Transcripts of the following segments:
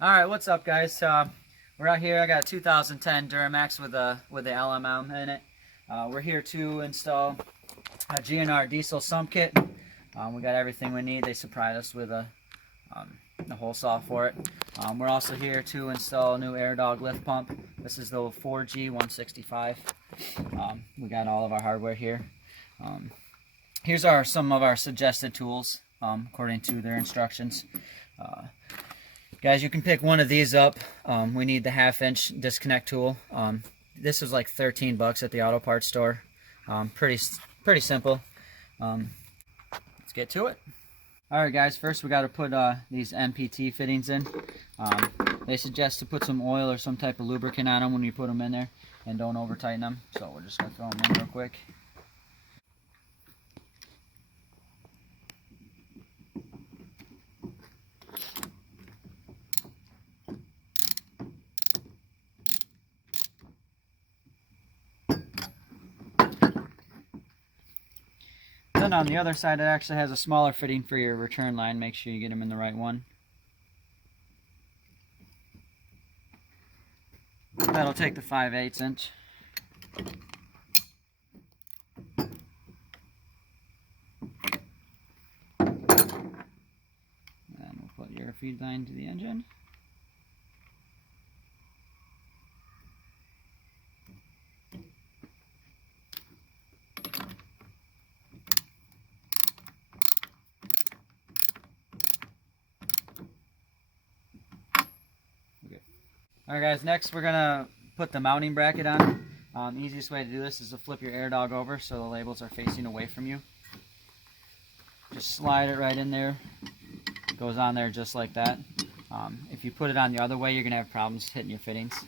All right, what's up, guys? We're out here. I got a 2010 Duramax with the LMM in it. We're here to install a GNR diesel sump kit. We got everything we need. They supplied us with the hole saw for it. We're also here to install a new air dog lift pump. This is the 4G 165. We got all of our hardware here. Here's some of our suggested tools according to their instructions. Guys, you can pick one of these up. We need the 1/2-inch disconnect tool. This was like 13 bucks at the auto parts store. Pretty simple. Let's get to it. Alright guys, first we got to put these Npt fittings in. They suggest to put some oil or some type of lubricant on them when you put them in there, and don't over tighten them. So we're just going to throw them in real quick. Then on the other side, it actually has a smaller fitting for your return line. Make sure you get them in the right one. That'll take the 5/8 inch. And we'll put your feed line to the engine. Alright guys, next we're going to put the mounting bracket on. The easiest way to do this is to flip your air dog over so the labels are facing away from you. Just slide it right in there. It goes on there just like that. If you put it on the other way, you're going to have problems hitting your fittings.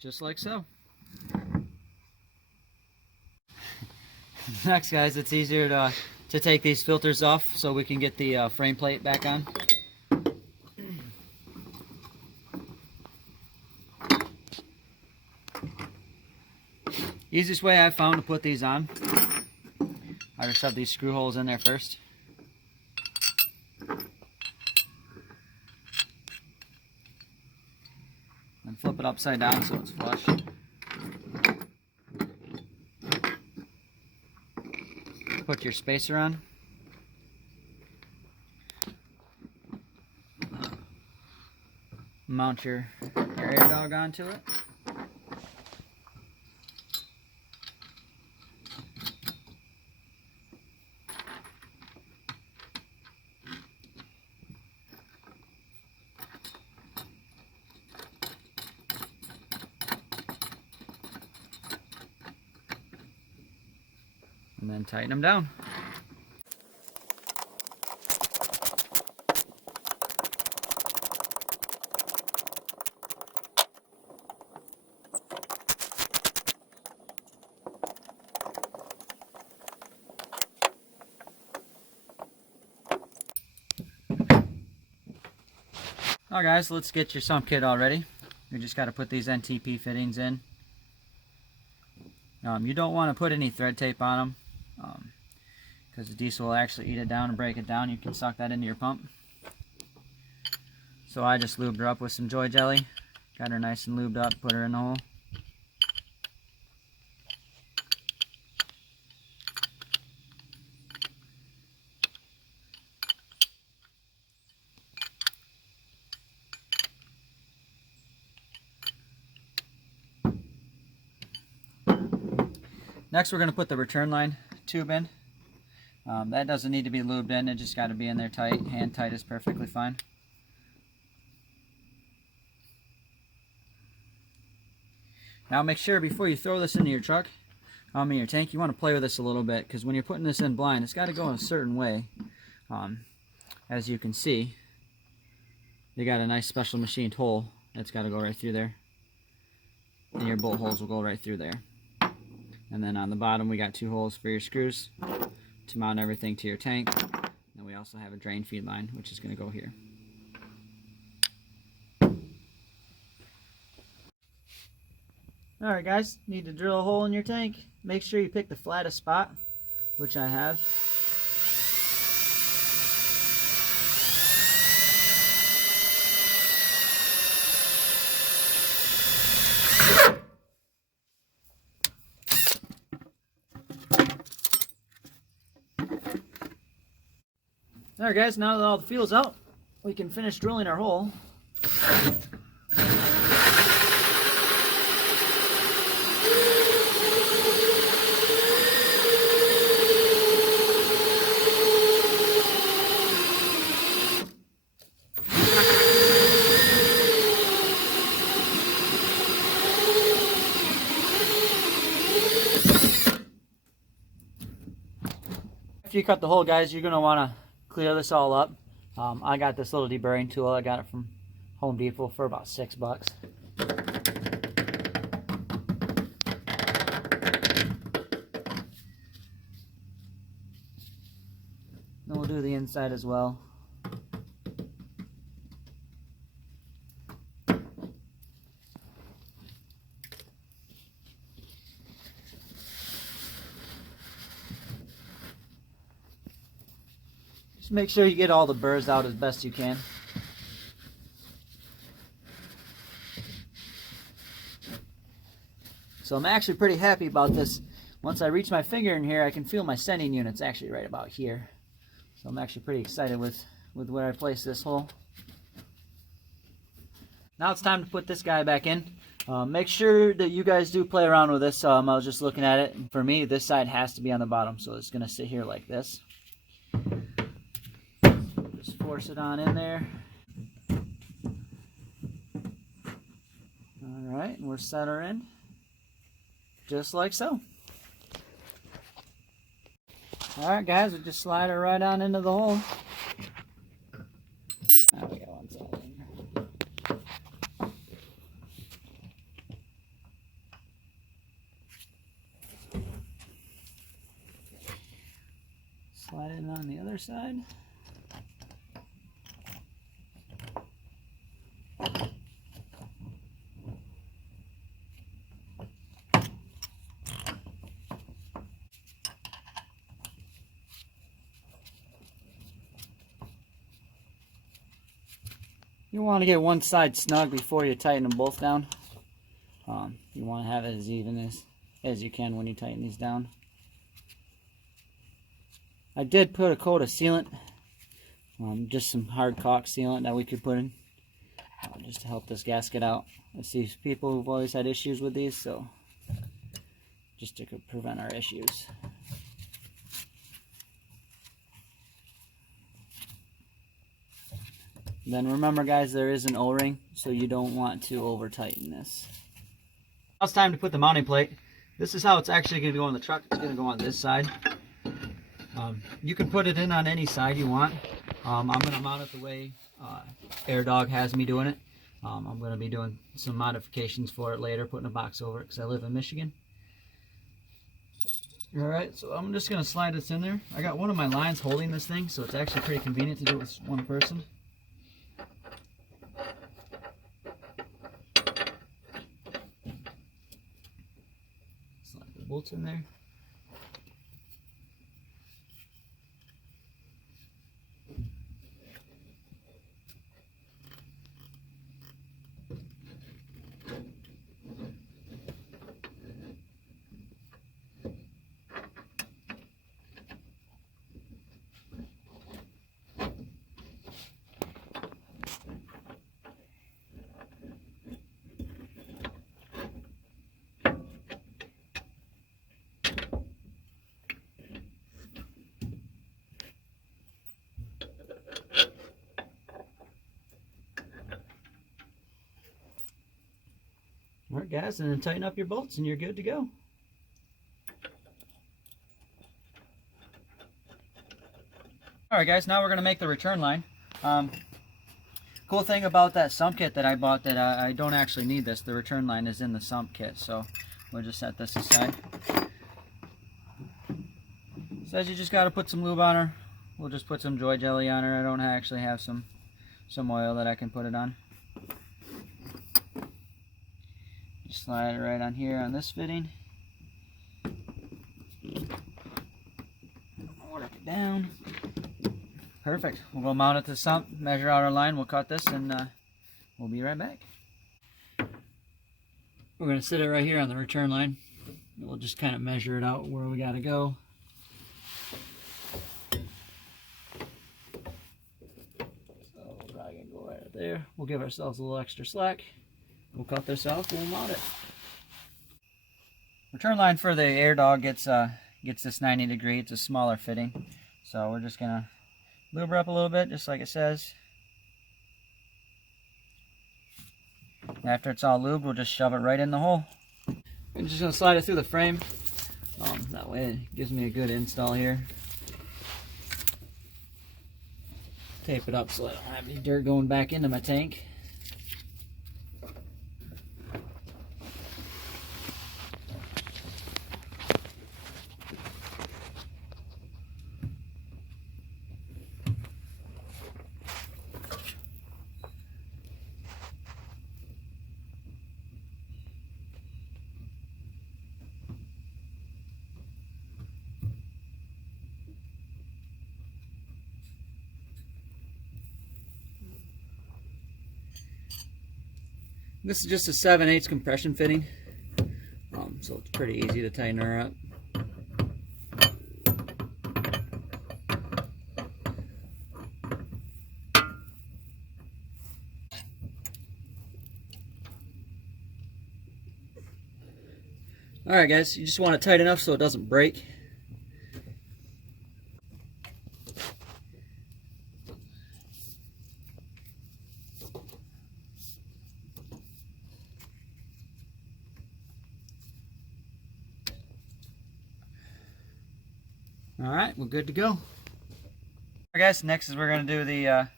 Just like so. Next guys, it's easier to take these filters off so we can get the frame plate back on. Easiest way I've found to put these on, I just shove these screw holes in there first. And flip it upside down so it's flush. Put your spacer on. Mount your air dog onto it. And then tighten them down. Alright guys, let's get your sump kit all ready. We just got to put these NTP fittings in. You don't want to put any thread tape on them because the diesel will actually eat it down and break it down. You can suck that into your pump. So I just lubed her up with some Joy Jelly. Got her nice and lubed up, put her in the hole. Next we're going to put the return line tube in. That doesn't need to be lubed in, it just got to be in there tight. Hand tight is perfectly fine. Now make sure before you throw this into your truck, in your tank, you want to play with this a little bit, because when you're putting this in blind, it's got to go in a certain way. As you can see, they got a nice special machined hole that's got to go right through there. And your bolt holes will go right through there. And then on the bottom we got 2 holes for your screws to mount everything to your tank. And we also have a drain feed line, which is going to go here. Alright guys, need to drill a hole in your tank. Make sure you pick the flattest spot, which I have. Alright guys, now that all the fuel's out, we can finish drilling our hole. After you cut the hole, guys, you're going to want to clear this all up. I got this little deburring tool. I got it from Home Depot for about $6. Then we'll do the inside as well. Just make sure you get all the burrs out as best you can. So I'm actually pretty happy about this. Once I reach my finger in here, I can feel my sending units actually right about here. So I'm actually pretty excited with where I place this hole. Now it's time to put this guy back in. Make sure that you guys do play around with this. I was just looking at it. For me, this side has to be on the bottom, so it's going to sit here like this. Just force it on in there. Alright, and we're set her in. Just like so. Alright guys, we just slide her right on into the hole. Now we got one side in. Slide it on the other side. You want to get one side snug before you tighten them both down. You want to have it as even as you can when you tighten these down. I did put a coat of sealant, just some hard caulk sealant that we could put in, just to help this gasket out. I see people who've always had issues with these, so just to prevent our issues. Then remember guys, there is an O-ring, so you don't want to over tighten this. Now it's time to put the mounting plate. This is how it's actually going to go on the truck. It's going to go on this side. You can put it in on any side you want. I'm going to mount it the way Air Dog has me doing it. I'm going to be doing some modifications for it later, putting a box over it because I live in Michigan. Alright, so I'm just going to slide this in there. I got one of my lines holding this thing, so it's actually pretty convenient to do it with one person. Slide the bolts in there. All right, guys, and then tighten up your bolts and you're good to go. All right, guys, now we're going to make the return line. Cool thing about that sump kit that I bought, that I don't actually need this. The return line is in the sump kit, so we'll just set this aside. Says you just got to put some lube on her. We'll just put some joy jelly on her. I don't actually have some oil that I can put it on. Just slide it right on here on this fitting. Work it down. Perfect. We'll go mount it to the sump, measure out our line, we'll cut this, and we'll be right back. We're going to sit it right here on the return line. We'll just kind of measure it out where we got to go. So we're probably going to go right there. We'll give ourselves a little extra slack. We'll cut this off and we'll mount it. Return line for the air dog gets this 90 degree. It's a smaller fitting. So we're just going to lube her up a little bit, just like it says. After it's all lubed, we'll just shove it right in the hole. I'm just going to slide it through the frame. That way it gives me a good install here. Tape it up so I don't have any dirt going back into my tank. This is just a 7/8 compression fitting, so it's pretty easy to tighten her up. Alright guys, you just want it tight enough so it doesn't break. Alright, we're good to go. Alright guys, next is we're going to do the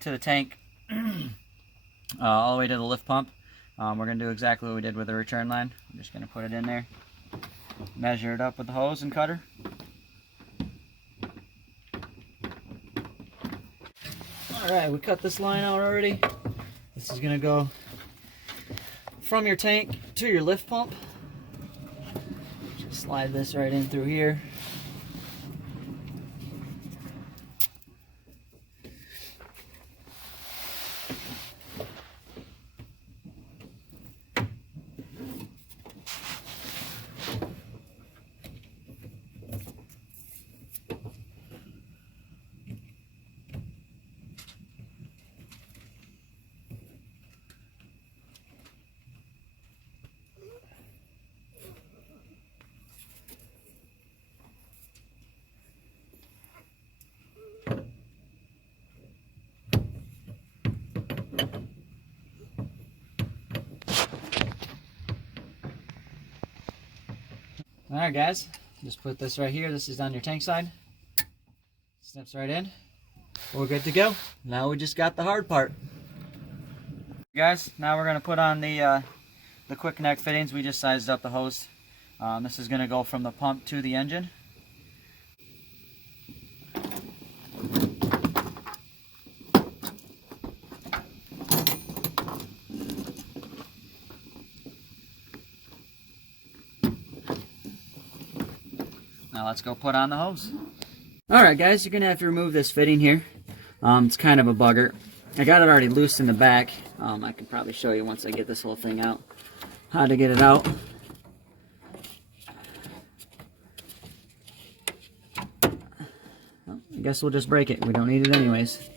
to the tank all the way to the lift pump. We're going to do exactly what we did with the return line. I'm just going to put it in there, measure it up with the hose and cutter. Alright, we cut this line out already. This is going to go from your tank to your lift pump. Just slide this right in through here. Alright guys, just put this right here. This is on your tank side. Steps right in. We're good to go. Now we just got the hard part. Guys, now we're going to put on the quick connect fittings. We just sized up the hose. This is going to go from the pump to the engine. Now let's go put on the hose. Alright guys, you're going to have to remove this fitting here. It's kind of a bugger. I got it already loose in the back. I can probably show you once I get this whole thing out how to get it out. Well, I guess we'll just break it. We don't need it anyways.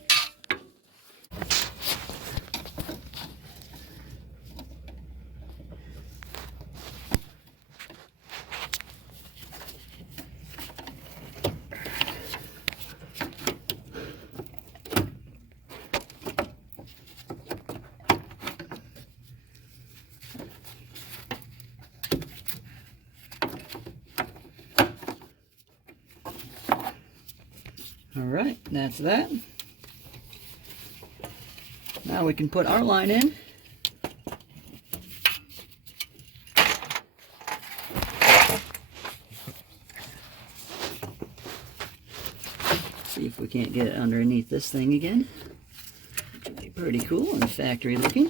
Alright, that's that. Now we can put our line in. See if we can't get it underneath this thing again. Which would be pretty cool and factory looking.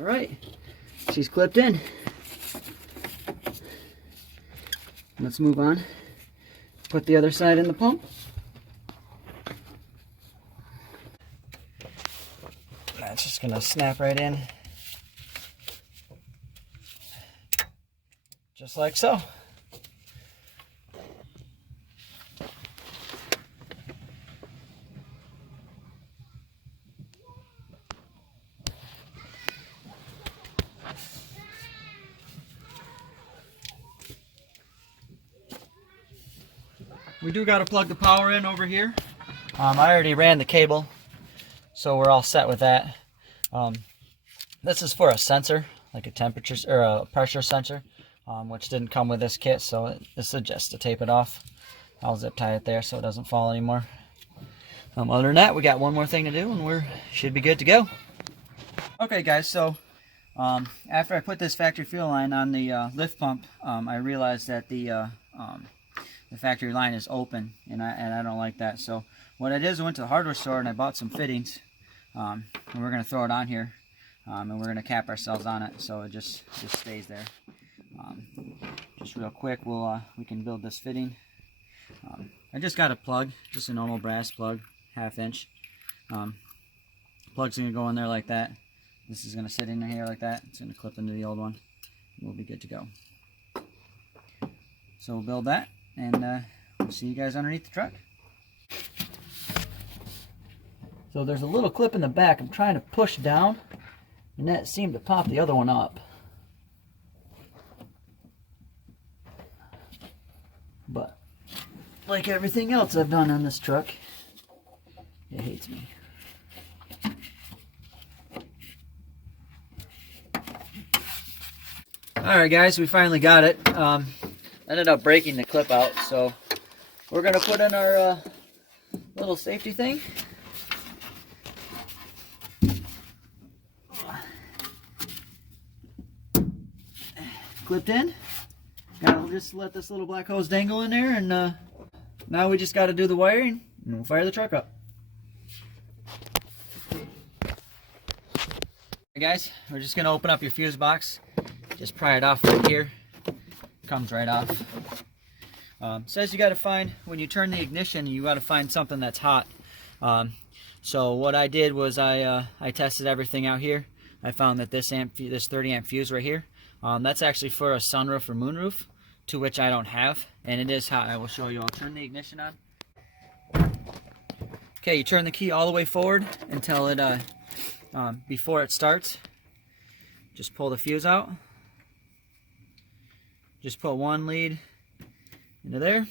Alright, she's clipped in. Let's move on. Put the other side in the pump. That's just going to snap right in. Just like so. We do got to plug the power in over here. I already ran the cable, so we're all set with that. This is for a sensor, like a temperature or a pressure sensor, which didn't come with this kit, so this is just to tape it off. I'll zip tie it there so it doesn't fall anymore. Other than that, we got one more thing to do and we should be good to go. Okay guys, so after I put this factory fuel line on the lift pump, I realized that the factory line is open, and I don't like that. So what I did is I went to the hardware store and I bought some fittings, and we're going to throw it on here, and we're going to cap ourselves on it so it just stays there. Just real quick, we can build this fitting. I just got a plug, just a normal brass plug, 1/2 inch. Plug's going to go in there like that. This is going to sit in here like that. It's going to clip into the old one. We'll be good to go. So we'll build that, and we'll see you guys underneath the truck. So there's a little clip in the back. I'm trying to push down, and that seemed to pop the other one up. But like everything else I've done on this truck, it hates me. Alright guys, we finally got it. Ended up breaking the clip out, so we're going to put in our little safety thing. Clipped in. Gotta just let this little black hose dangle in there, and now we just got to do the wiring and we'll fire the truck up. Hey guys, we're just going to open up your fuse box. Just pry it off right here. Comes right off. Says you got to find, when you turn the ignition, you got to find something that's hot. So what I did was I tested everything out here. I found that this 30 amp fuse right here, that's actually for a sunroof or moonroof, to which I don't have, and it is hot. I will show you. I'll turn the ignition on. Okay, you turn the key all the way forward until it before it starts. Just pull the fuse out. Just put one lead into there,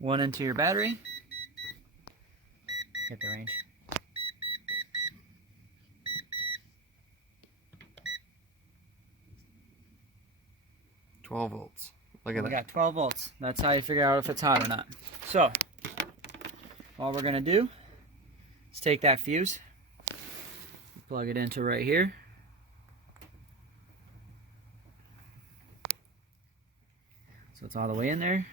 one into your battery. Get the range. volts. Look at that. We got 12 volts. That's how you figure out if it's hot or not. So, all we're going to do is take that fuse, plug it into right here. So it's all the way in there.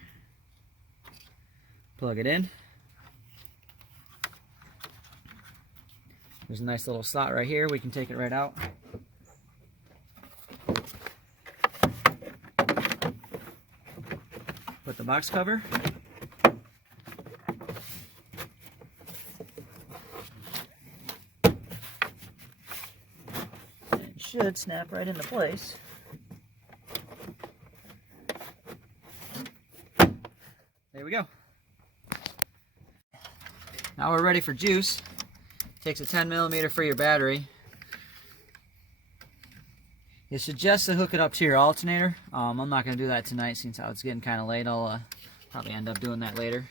Plug it in. There's a nice little slot right here. We can take it right out. Put the box cover. It should snap right into place. There we go. Now we're ready for juice. Takes a 10mm for your battery. It suggests to hook it up to your alternator. I'm not going to do that tonight since it's getting kind of late. I'll probably end up doing that later.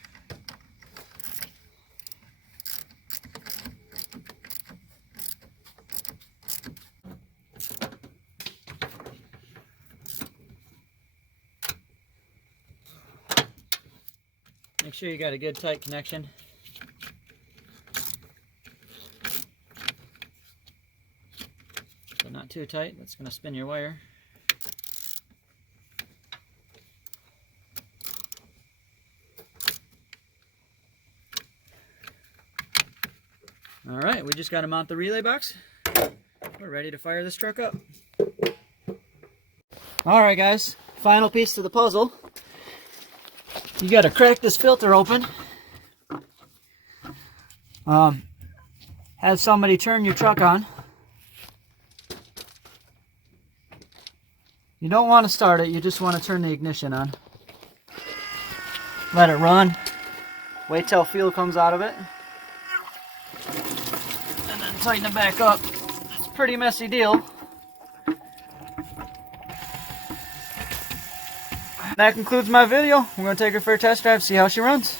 Make sure you got a good tight connection. So not too tight, that's going to spin your wire. Alright, we just got to mount the relay box. We're ready to fire this truck up. Alright guys, final piece to the puzzle. You got to crack this filter open. Have somebody turn your truck on. You don't want to start it, you just want to turn the ignition on. Let it run. Wait till fuel comes out of it. And then tighten it back up. It's a pretty messy deal. That concludes my video. We're going to take her for a test drive, see how she runs.